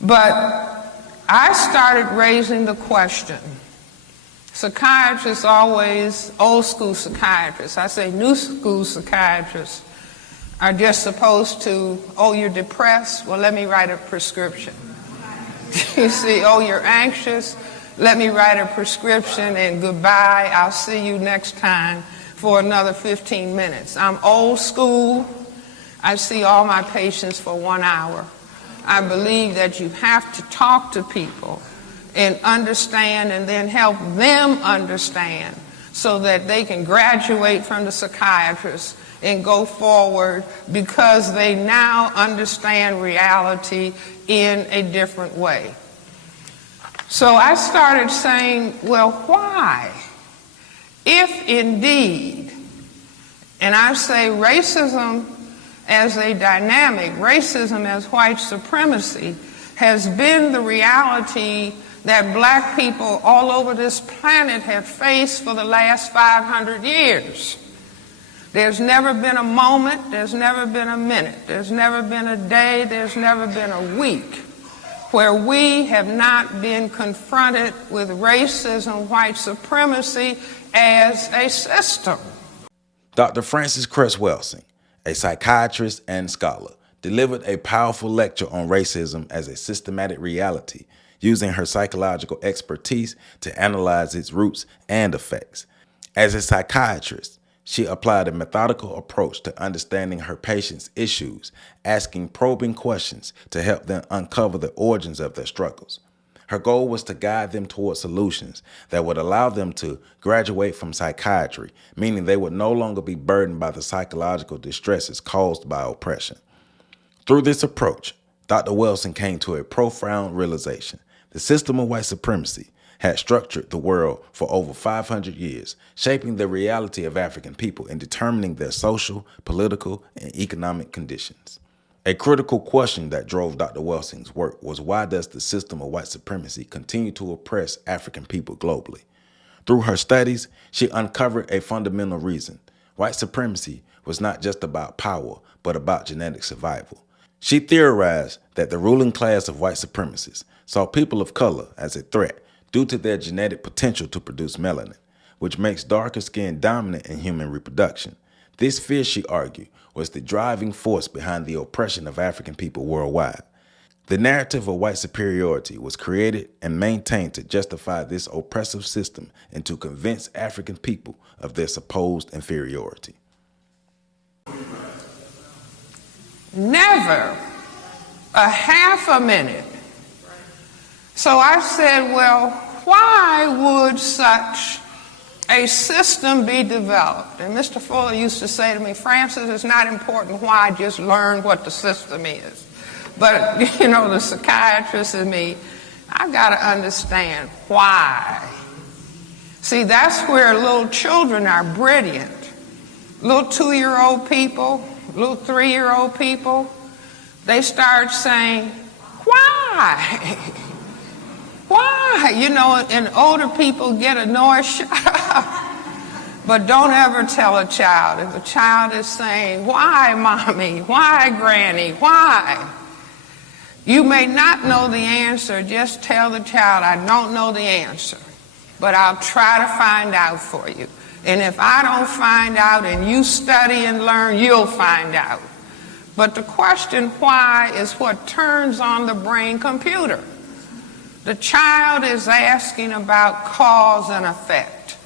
But I started raising the question. Psychiatrists always, old school psychiatrists, I say new school psychiatrists, are just supposed to, oh, you're depressed? Well, let me write a prescription. You see, oh, you're anxious? Let me write a prescription and goodbye. I'll see you next time for another 15 minutes. I'm old school. I see all my patients for 1 hour. I believe that you have to talk to people and understand and then help them understand so that they can graduate from the psychiatrist and go forward because they now understand reality in a different way. So I started saying, well, why? If indeed, and I say racism as a dynamic, racism as white supremacy has been the reality that black people all over this planet have faced for the last 500 years. There's never been a moment, there's never been a minute, there's never been a day, there's never been a week where we have not been confronted with racism, white supremacy as a system. Dr. Frances Cress Welsing, a psychiatrist and scholar, delivered a powerful lecture on racism as a systematic reality, using her psychological expertise to analyze its roots and effects. As a psychiatrist, she applied a methodical approach to understanding her patients' issues, asking probing questions to help them uncover the origins of their struggles. Her goal was to guide them towards solutions that would allow them to graduate from psychiatry, meaning they would no longer be burdened by the psychological distresses caused by oppression. Through this approach, Dr. Welsing came to a profound realization. The system of white supremacy had structured the world for over 500 years, shaping the reality of African people and determining their social, political, and economic conditions. A critical question that drove Dr. Welsing's work was, why does the system of white supremacy continue to oppress African people globally? Through her studies, she uncovered a fundamental reason. White supremacy was not just about power, but about genetic survival. She theorized that the ruling class of white supremacists saw people of color as a threat due to their genetic potential to produce melanin, which makes darker skin dominant in human reproduction. This fear, she argued, was the driving force behind the oppression of African people worldwide. The narrative of white superiority was created and maintained to justify this oppressive system and to convince African people of their supposed inferiority. Never a half a minute. So I said, well, why would such a system be developed? And Mr. Fuller used to say to me, Francis, it's not important why, just learn what the system is. But, you know, the psychiatrist in me, I've got to understand why. See, that's where little children are brilliant. Little 2-year-old people, little 3-year-old people, they start saying, why? Why? You know, and older people get annoyed, shut up. But don't ever tell a child. If a child is saying, why, mommy? Why, granny? Why? You may not know the answer. Just tell the child, I don't know the answer, but I'll try to find out for you. And if I don't find out and you study and learn, you'll find out. But the question why is what turns on the brain computer. The child is asking about cause and effect.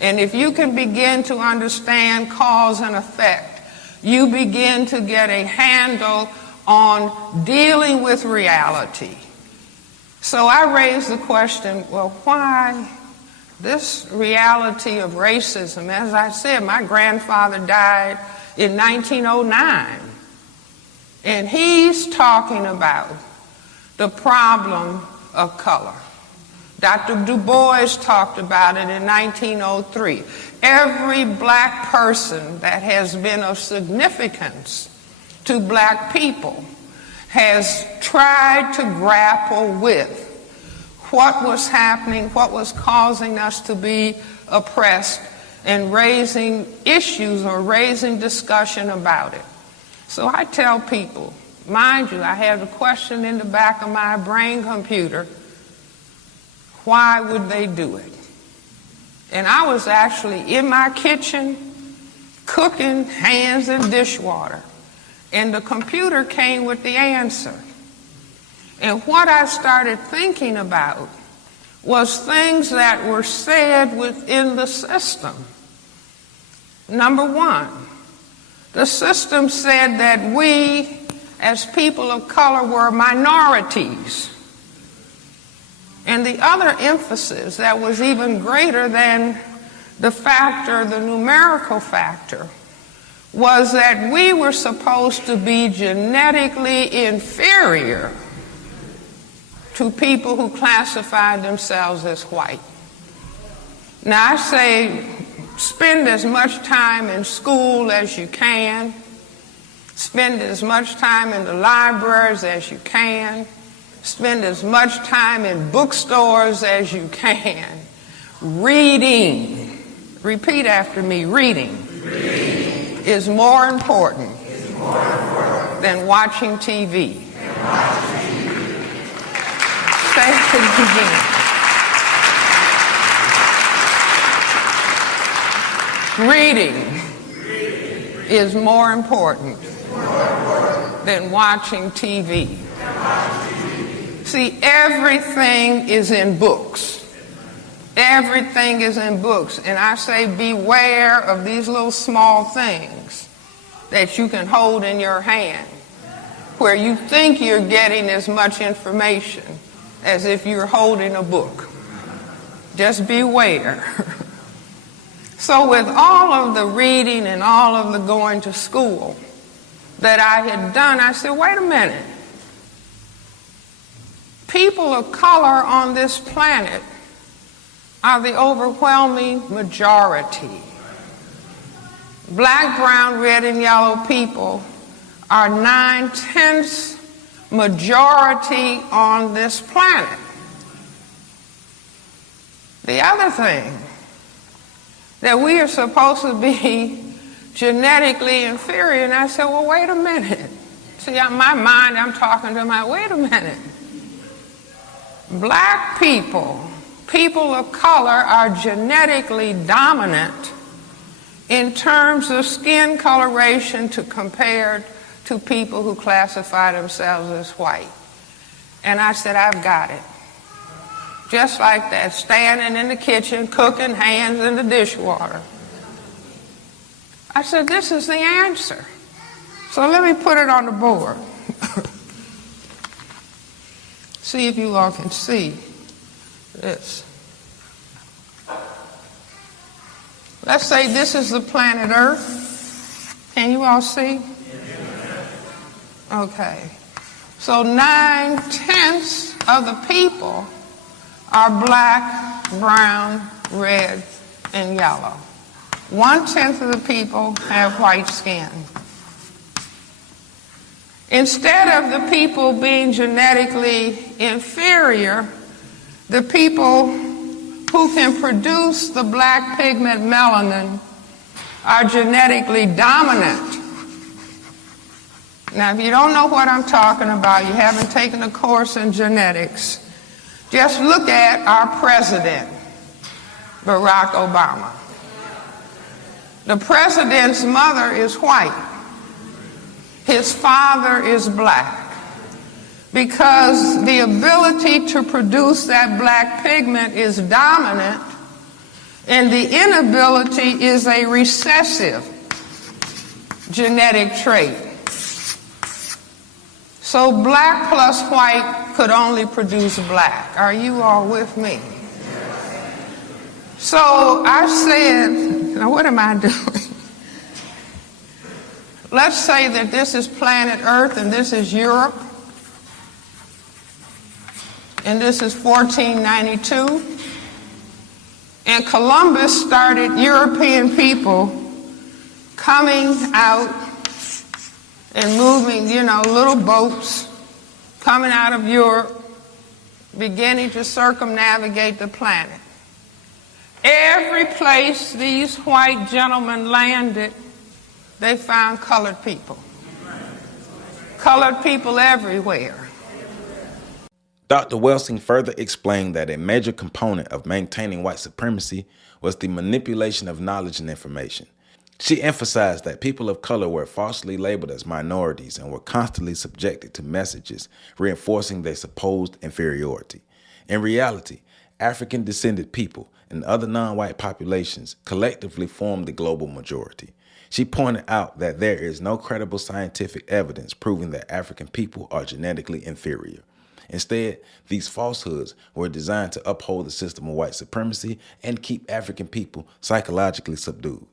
And if you can begin to understand cause and effect, you begin to get a handle on dealing with reality. So I raised the question, well, why this reality of racism? As I said, my grandfather died in 1909. And he's talking about the problem of color. Dr. Du Bois talked about it in 1903. Every black person that has been of significance to black people has tried to grapple with what was happening, what was causing us to be oppressed, and raising issues or raising discussion about it. So I tell people, Mind you, I have the question in the back of my brain computer, why would they do it? And I was actually in my kitchen cooking hands in dishwater, and the computer came with the answer. And what I started thinking about was things that were said within the system. Number one, the system said that we, as people of color, were minorities. And the other emphasis that was even greater than the factor, the numerical factor, was that we were supposed to be genetically inferior to people who classified themselves as white. Now I say, spend as much time in school as you can, spend as much time in the libraries as you can, spend as much time in bookstores as you can. Reading, repeat after me, reading is more important than watching TV. Say it again. Reading is more important than watching TV. See, everything is in books. Everything is in books. And I say beware of these little small things that you can hold in your hand where you think you're getting as much information as if you're holding a book. Just beware. So with all of the reading and all of the going to school that I had done, I said, wait a minute. People of color on this planet are the overwhelming majority. Black, brown, red, and yellow people are 9/10 majority on this planet. The other thing, that we are supposed to be genetically inferior, and I said, well, wait a minute. See, in my mind, I'm talking to wait a minute. Black people, people of color, are genetically dominant in terms of skin coloration compared to people who classify themselves as white. And I said, I've got it. Just like that, standing in the kitchen, cooking hands in the dishwater. I said, this is the answer. So let me put it on the board. See if you all can see this. Let's say this is the planet Earth. Can you all see? Okay. So 9/10 of the people are black, brown, red, and yellow. 1/10 of the people have white skin. Instead of the people being genetically inferior, the people who can produce the black pigment melanin are genetically dominant. Now, if you don't know what I'm talking about, you haven't taken a course in genetics, just look at our president, Barack Obama. The president's mother is white. His father is black. Because the ability to produce that black pigment is dominant, and the inability is a recessive genetic trait. So black plus white could only produce black. Are you all with me? So I said, now what am I doing? Let's say that this is planet Earth and this is Europe. And this is 1492. And Columbus started European people coming out and moving, little boats coming out of Europe, beginning to circumnavigate the planet. Every place these white gentlemen landed, they found colored people. colored people everywhere. Dr. Welsing further explained that a major component of maintaining white supremacy was the manipulation of knowledge and information. She emphasized that people of color were falsely labeled as minorities and were constantly subjected to messages reinforcing their supposed inferiority. In reality, African-descended people and other non-white populations collectively formed the global majority. She pointed out that there is no credible scientific evidence proving that African people are genetically inferior. Instead, these falsehoods were designed to uphold the system of white supremacy and keep African people psychologically subdued.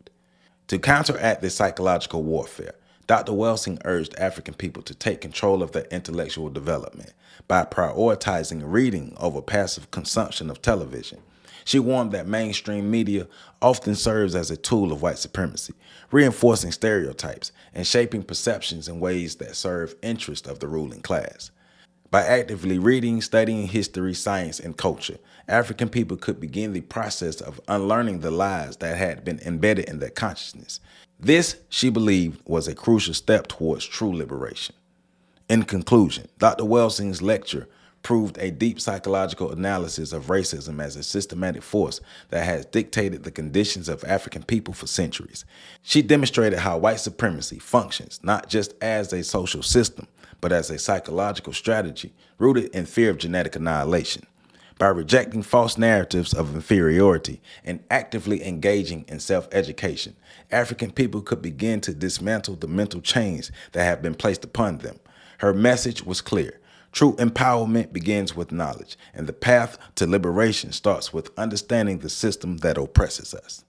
To counteract this psychological warfare, Dr. Welsing urged African people to take control of their intellectual development by prioritizing reading over passive consumption of television. She warned that mainstream media often serves as a tool of white supremacy, reinforcing stereotypes and shaping perceptions in ways that serve interests of the ruling class. By actively reading, studying history, science, and culture, African people could begin the process of unlearning the lies that had been embedded in their consciousness. This, she believed, was a crucial step towards true liberation. In conclusion, Dr. Welsing's lecture proved a deep psychological analysis of racism as a systematic force that has dictated the conditions of African people for centuries. She demonstrated how white supremacy functions not just as a social system, but as a psychological strategy rooted in fear of genetic annihilation. By rejecting false narratives of inferiority and actively engaging in self-education, African people could begin to dismantle the mental chains that have been placed upon them. Her message was clear. True empowerment begins with knowledge, and the path to liberation starts with understanding the system that oppresses us.